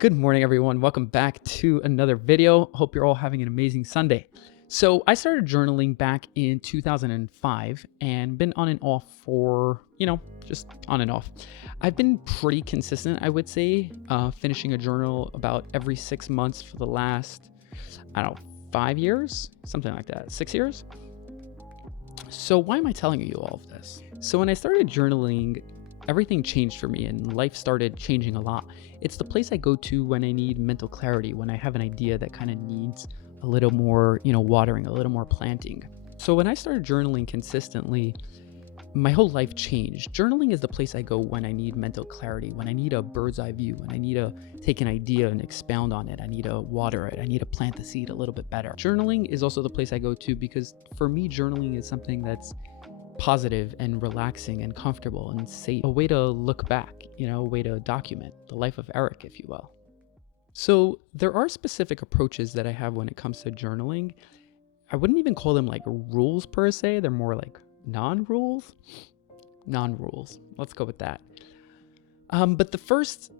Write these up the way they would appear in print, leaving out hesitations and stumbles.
Good morning, everyone. Welcome back to another video. Hope you're all having an amazing Sunday. So I started journaling back in 2005 and been on and off for, just on and off. I've been pretty consistent, I would say, finishing a journal about every 6 months for the last, 5 years, something like that, 6 years. So why am I telling you all of this? So when I started journaling, everything changed for me and life started changing a lot. It's the place I go to when I need mental clarity, when I have an idea that kind of needs a little more, watering, a little more planting. So when I started journaling consistently, my whole life changed. Journaling is the place I go when I need mental clarity, when I need a bird's eye view, when I need to take an idea and expound on it. I need to water it. I need to plant the seed a little bit better. Journaling is also the place I go to because for me, journaling is something that's positive and relaxing and comfortable and safe. A way to look back, a way to document the life of Eric, if you will. So there are specific approaches that I have when it comes to journaling. I wouldn't even call them like rules per se. They're more like non-rules. Let's go with that. But the first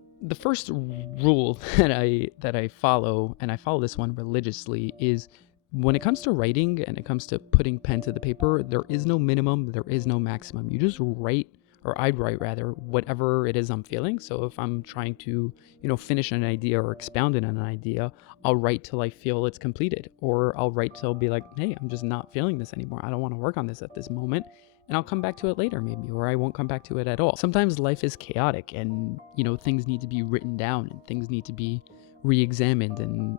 rule that I follow, and I follow this one religiously, is when it comes to writing and it comes to putting pen to the paper, there is no minimum, there is no maximum. You just write, or I'd write rather, whatever it is I'm feeling. So if I'm trying to, finish an idea or expound on an idea, I'll write till I feel it's completed. Or I'll write till be like, hey, I'm just not feeling this anymore. I don't want to work on this at this moment. And I'll come back to it later maybe, or I won't come back to it at all. Sometimes life is chaotic and, things need to be written down and things need to be re-examined and,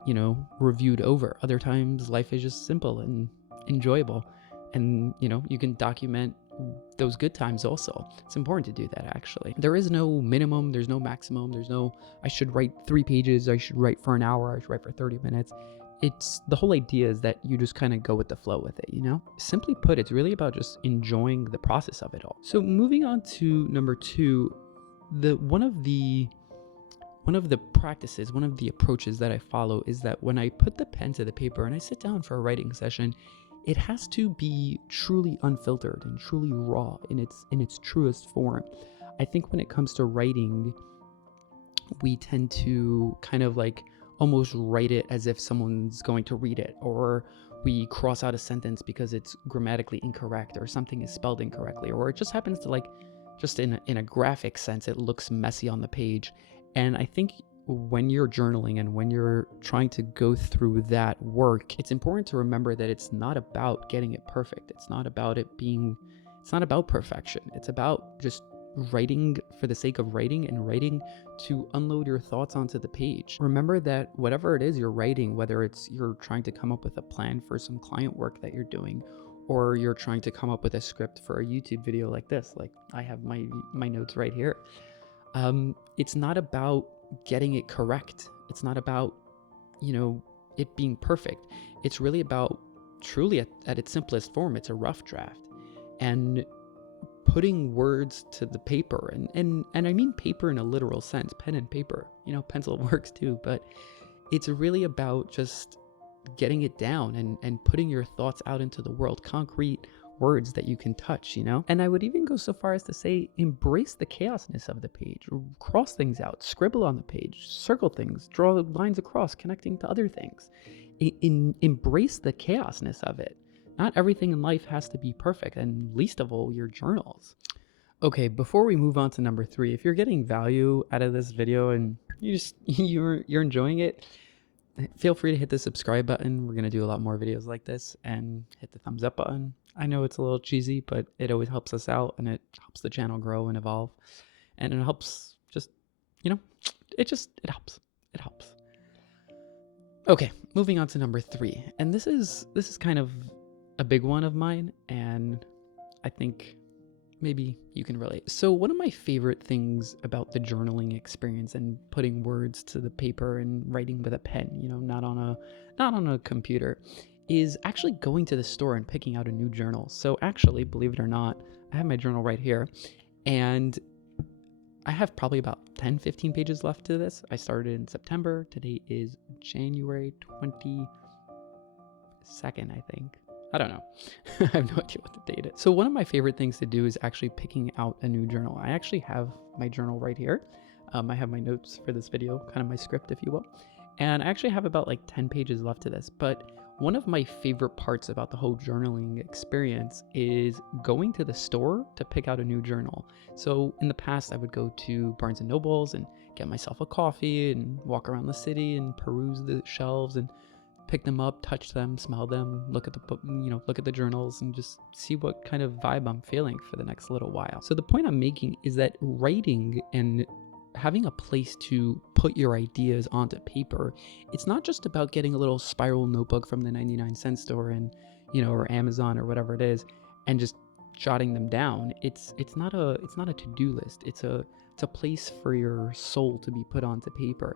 reviewed over. Other times life is just simple and enjoyable. And, you can document those good times also. It's important to do that actually. There is no minimum, there's no maximum, there's no, I should write 3 pages, I should write for an hour, I should write for 30 minutes. It's the whole idea is that you just kind of go with the flow with it, Simply put, it's really about just enjoying the process of it all. So moving on to number 2, one of the practices, one of the approaches that I follow is that when I put the pen to the paper and I sit down for a writing session, it has to be truly unfiltered and truly raw in its truest form. I think when it comes to writing, we tend to kind of like almost write it as if someone's going to read it, or we cross out a sentence because it's grammatically incorrect or something is spelled incorrectly, or it just happens to like, just in a graphic sense, it looks messy on the page. And I think when you're journaling and when you're trying to go through that work, it's important to remember that it's not about getting it perfect. It's not about perfection. It's about just writing for the sake of writing and writing to unload your thoughts onto the page. Remember that whatever it is you're writing, whether it's you're trying to come up with a plan for some client work that you're doing, or you're trying to come up with a script for a YouTube video like this, like I have my notes right here. It's not about getting it correct. It's not about, it being perfect. It's really about truly at its simplest form, it's a rough draft. And putting words to the paper, and I mean paper in a literal sense, pen and paper, pencil works too, but it's really about just getting it down and putting your thoughts out into the world, concrete words that you can touch, And I would even go so far as to say, embrace the chaosness of the page, cross things out, scribble on the page, circle things, draw lines across, connecting to other things. Embrace the chaosness of it. Not everything in life has to be perfect, and least of all, your journals. Okay, before we move on to number 3, if you're getting value out of this video and you're enjoying it, feel free to hit the subscribe button. We're going to do a lot more videos like this, and hit the thumbs up button. I know it's a little cheesy, but it always helps us out and it helps the channel grow and evolve. And it helps just, it helps. It helps. Okay, moving on to number 3. And this is kind of a big one of mine, and I think maybe you can relate. So one of my favorite things about the journaling experience and putting words to the paper and writing with a pen, not on a computer, is actually going to the store and picking out a new journal. So actually, believe it or not, I have my journal right here, and I have probably about 10-15 pages left to this. I started in September. Today is January 22nd, I think. I don't know. I have no idea what the date is. So one of my favorite things to do is actually picking out a new journal. I actually have my journal right here. I have my notes for this video, kind of my script, if you will. And I actually have about like 10 pages left to this. But one of my favorite parts about the whole journaling experience is going to the store to pick out a new journal. So in the past, I would go to Barnes and Nobles and get myself a coffee and walk around the city and peruse the shelves and pick them up, touch them, smell them, look at the journals and just see what kind of vibe I'm feeling for the next little while. So the point I'm making is that writing and having a place to put your ideas onto paper, it's not just about getting a little spiral notebook from the 99-cent store and, or Amazon or whatever it is, and just jotting them down. It's not a to-do list. It's a place for your soul to be put onto paper.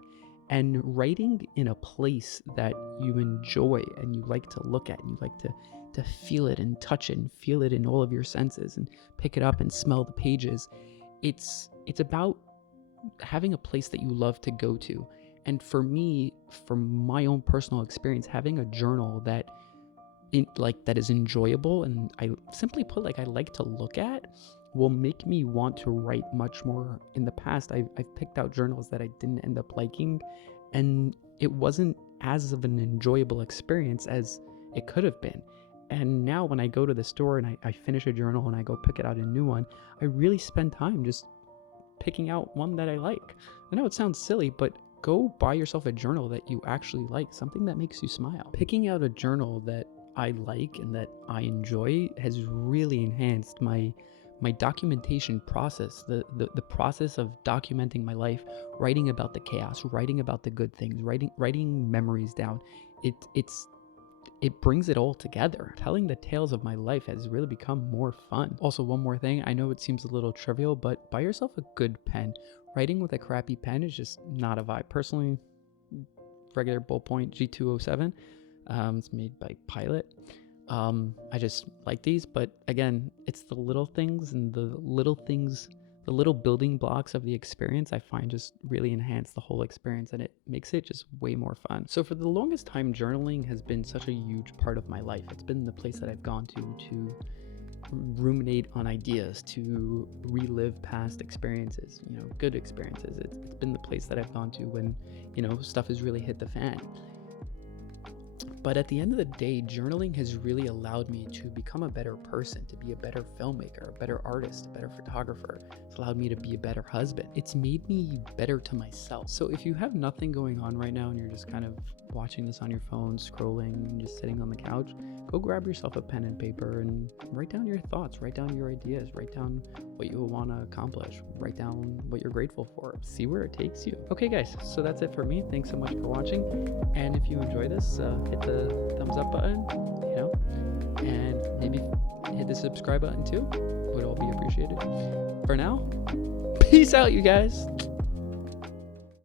And writing in a place that you enjoy and you like to look at and you like to feel it and touch it and feel it in all of your senses and pick it up and smell the pages. It's about having a place that you love to go to. And for me, from my own personal experience, having a journal that is enjoyable and I simply put, like, I like to look at, will make me want to write much more. In the past, I've picked out journals that I didn't end up liking, and it wasn't as of an enjoyable experience as it could have been. And now when I go to the store and I finish a journal and I go pick it out a new one, I really spend time just picking out one that I like. I know it sounds silly, but go buy yourself a journal that you actually like, something that makes you smile. Picking out a journal that I like and that I enjoy has really enhanced my documentation process, the process of documenting my life, writing about the chaos, writing about the good things, writing memories down. It brings it all together. Telling the tales of my life has really become more fun. Also, one more thing, I know it seems a little trivial, but buy yourself a good pen. Writing with a crappy pen is just not a vibe. Personally, regular ballpoint G207, it's made by Pilot. I just like these, but again, it's the little things and the little building blocks of the experience I find just really enhance the whole experience, and it makes it just way more fun. So for the longest time, journaling has been such a huge part of my life. It's been the place that I've gone to ruminate on ideas, to relive past experiences, good experiences. It's been the place that I've gone to when, stuff has really hit the fan. But at the end of the day, journaling has really allowed me to become a better person, to be a better filmmaker, a better artist, a better photographer. It's allowed me to be a better husband. It's made me better to myself. So if you have nothing going on right now and you're just kind of watching this on your phone, scrolling, and just sitting on the couch, go grab yourself a pen and paper and write down your thoughts, write down your ideas, write down what you want to accomplish, write down what you're grateful for, see where it takes you. Okay guys, so that's it for me. Thanks so much for watching. And if you enjoy this, hit the thumbs up button, and maybe hit the subscribe button too. Would all be appreciated. For now, peace out, you guys.